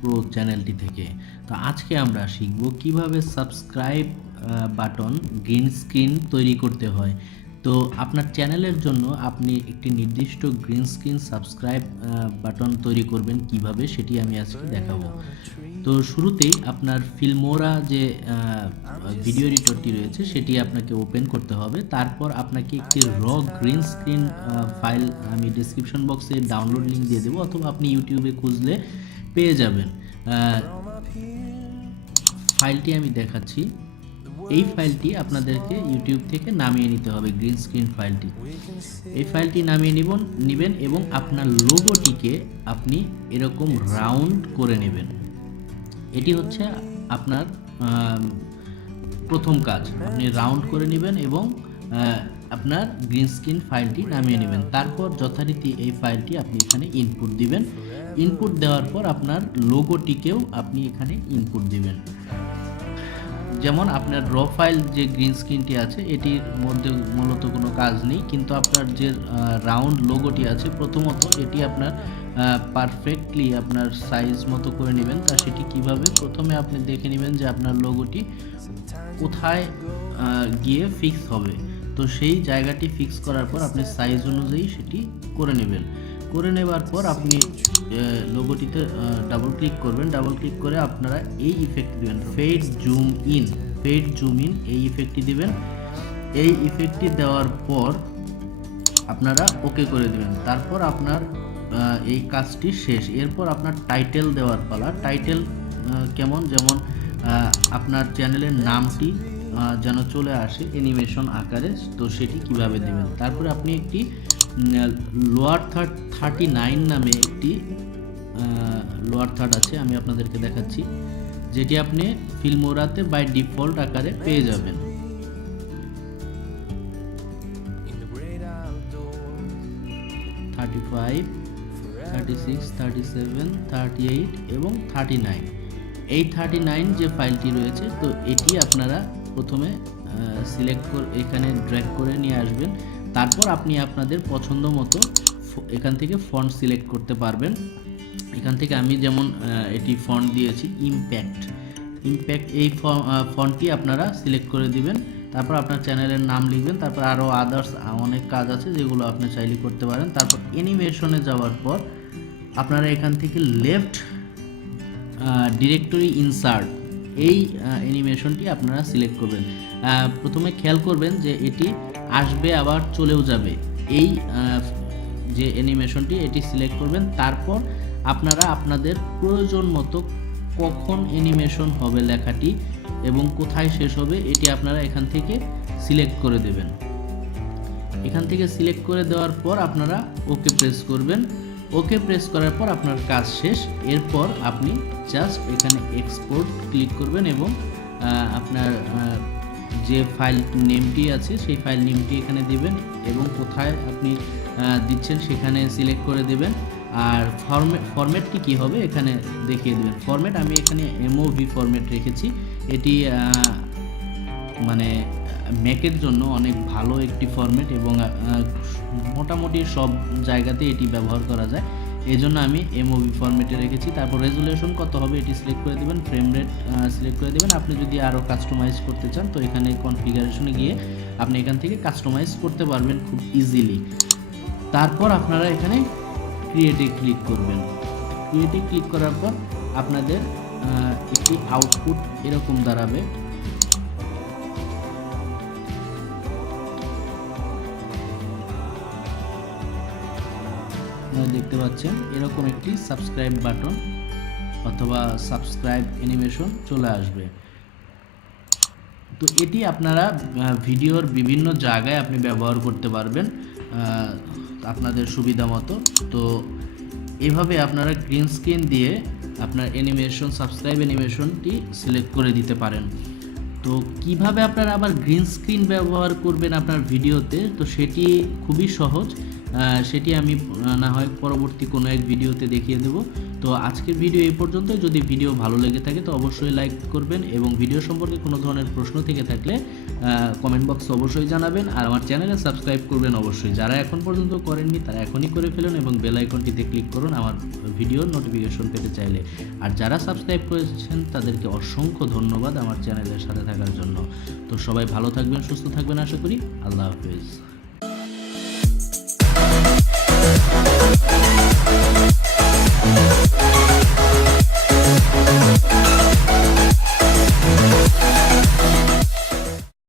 Pro চ্যানেলটি থেকে। তো আজকে আমরা শিখব কিভাবে সাবস্ক্রাইব বাটন গ্রিন স্ক্রিন তৈরি করতে হয়। তো আপনার চ্যানেলের জন্য আপনি একটি নির্দিষ্ট গ্রিন স্ক্রিন সাবস্ক্রাইব বাটন তৈরি করবেন কিভাবে, সেটি আমি আজকে দেখাবো। তো শুরুতেই আপনার ফিল্মোরা যে ভিডিও এডিটরটি রয়েছে সেটি আপনাকে ওপেন করতে হবে। তারপর আপনাকে একটি গ্রিন স্ক্রিন ফাইল আমি ডেসক্রিপশন বক্সে ডাউনলোড লিঙ্ক দিয়ে দেবো, অথবা আপনি ইউটিউবে খুঁজলে পেয়ে যাবেন। ফাইলটি আমি দেখাচ্ছি। এই ফাইলটি আপনাদেরকে ইউটিউব থেকে নামিয়ে নিতে হবে, গ্রিন স্ক্রিন ফাইলটি। এই ফাইলটি নামিয়ে নেবেন এবং আপনার লোগোটিকে আপনি এরকম রাউন্ড করে নেবেন। এটি হচ্ছে আপনার প্রথম কাজ। আপনি রাউন্ড করে নেবেন এবং আপনার গ্রিন স্ক্রিন ফাইলটি নামিয়ে নেবেন। তারপর যথারীতি এই ফাইলটি আপনি এখানে ইনপুট দিবেন। ইনপুট দেওয়ার পর আপনার লোগোটিকেও আপনি এখানে ইনপুট দিবেন। যেমন আপনার র ফাইল যে গ্রিন স্ক্রিনটি আছে এটির মধ্যে মূলত কোনো কাজ নেই, কিন্তু আপনার যে রাউন্ড লোগোটি আছে প্রথমত এটি আপনার পারফেক্টলি আপনার সাইজ মতো করে নেবেন। তা সেটি কিভাবে, প্রথমে আপনি দেখে নেবেন যে আপনার লোগোটি কোথায় গিয়ে ফিক্স হবে। তো সেই জায়গাটি ফিক্স করার পর আপনি সাইজ অনুযায়ী সেটি করে নেবেন। করে নেবার পর আপনি লোগোটিতে ডাবল ক্লিক করবেন। ডাবল ক্লিক করে আপনারা এই ইফেক্ট দিবেন, ফেড জুম ইন এই ইফেক্টটি দিবেন। এই ইফেক্টটি দেওয়ার পর আপনারা ওকে করে দিবেন। তারপর আপনার এই কাজটি শেষ। এরপর আপনার টাইটেল দেওয়ার পালা। টাইটেল কেমন, যেমন আপনার চ্যানেলের নামটি যেন চলে আসে অ্যানিমেশন আকারে, তো সেটি কিভাবে দেবেন। তারপরে আপনি একটি লোয়ার থার্ড 39 নামে একটি লোয়ার থার্ড আছে, আমি আপনাদেরকে দেখাচ্ছি, যেটি আপনি ফিল্মোরাতে বাই ডিফল্ট আকারে পেয়ে যাবেন। (35, 36, 37, 38 এবং 39, এই 39 যে ফাইলটি রয়েছে, তো এটি আপনারা প্রথমে সিলেক্ট করে এখানে ড্র্যাগ করে নিয়ে আসবেন। তারপর আপনি আপনাদের পছন্দ মতো এখান থেকে ফন্ট সিলেক্ট করতে পারবেন। এখান থেকে আমি যেমন এটি ফন্ট দিয়েছি ইম্প্যাক্ট, এই ফন্টটি আপনারা সিলেক্ট করে দিবেন। তারপর আপনার চ্যানেলের নাম লিখবেন। তারপর আরও আদার্স অনেক কাজ আছে যেগুলো আপনি চাইলে করতে পারেন। তারপর অ্যানিমেশনে যাওয়ার পর আপনারা এখান থেকে লেফট ডিরেক্টরি ইনসার্ট এই অ্যানিমেশনটি আপনারা সিলেক্ট করবেন। প্রথমে খেয়াল করবেন যে এটি আসবে আবার চলেও যাবে, এই যে অ্যানিমেশনটি এটি সিলেক্ট করবেন। তারপর আপনারা আপনাদের প্রয়োজন মতো কখন অ্যানিমেশন হবে লেখাটি এবং কোথায় শেষ হবে এটি আপনারা এখান থেকে সিলেক্ট করে দেবেন। এখান থেকে সিলেক্ট করে দেওয়ার পর আপনারা ওকে প্রেস করবেন। ওকে প্রেস করার পর আপনার কাজ শেষ। এরপর আপনি জাস্ট এখানে এক্সপোর্ট ক্লিক করবেন এবং আপনার যে ফাইল নেমটি আছে সেই ফাইল নেমটি এখানে দিবেন এবং কোথায় আপনি দিচ্ছেন সেখানে সিলেক্ট করে দেবেন। আর ফরম্যাটটি কী হবে এখানে দেখিয়ে দেবেন। ফরম্যাট আমি এখানে এমওভি ফরম্যাট রেখেছি। এটি মানে ম্যাকের জন্য অনেক ভালো একটি ফরম্যাট এবং মোটামুটি সব জায়গাতে এটি ব্যবহার করা যায়, এই জন্য আমি এমওভি ফরম্যাটে রেখেছি। তারপর রেজুলেশন কত হবে এটি সিলেক্ট করে দেবেন, ফ্রেম রেট সিলেক্ট করে দেবেন। আপনি যদি আরও কাস্টমাইজ করতে চান তো এখানে কনফিগারেশনে গিয়ে আপনি এখান থেকে কাস্টমাইজ করতে পারবেন খুব ইজিলি। তারপর আপনারা এখানে ক্রিয়েটে ক্লিক করবেন। ক্রিয়েটে ক্লিক করার পর আপনাদের একটি আউটপুট এরকম দাঁড়াবে। দেখতে পাচ্ছেন এরকম একটি সাবস্ক্রাইব বাটন অথবা সাবস্ক্রাইব অ্যানিমেশন চলে আসবে। তো এটি আপনারা ভিডিওর বিভিন্ন জায়গায় আপনি ব্যবহার করতে পারবেন আপনাদের সুবিধা মতো। তো এভাবে আপনারা গ্রিন স্ক্রিন দিয়ে আপনার অ্যানিমেশন সাবস্ক্রাইব অ্যানিমেশনটি সিলেক্ট করে দিতে পারেন। তো কিভাবে আপনারা আবার গ্রিন স্ক্রিন ব্যবহার করবেন আপনার ভিডিওতে, তো সেটি খুবই সহজ। সেটি আমি না হয় পরবর্তী কোনো এক ভিডিওতে দেখিয়ে দেব। তো আজকের ভিডিও এই পর্যন্ত। যদি ভিডিও ভালো লেগে থাকে তো অবশ্যই লাইক করবেন, এবং ভিডিও সম্পর্কে কোনো ধরনের প্রশ্ন থেকে থাকলে কমেন্ট বক্সে অবশ্যই জানাবেন, আর আমার চ্যানেলে সাবস্ক্রাইব করবেন অবশ্যই। যারা এখন পর্যন্ত করেননি তারা এখনই করে ফেলুন এবং বেল আইকনটিতে ক্লিক করুন আমার ভিডিওর নোটিফিকেশন পেতে চাইলে। আর যারা সাবস্ক্রাইব করেছেন তাদেরকে অসংখ্য ধন্যবাদ আমার চ্যানেলের সাথে থাকার জন্য। তো সবাই ভালো থাকবেন, সুস্থ থাকবেন আশা করি। আল্লাহ হাফেজ।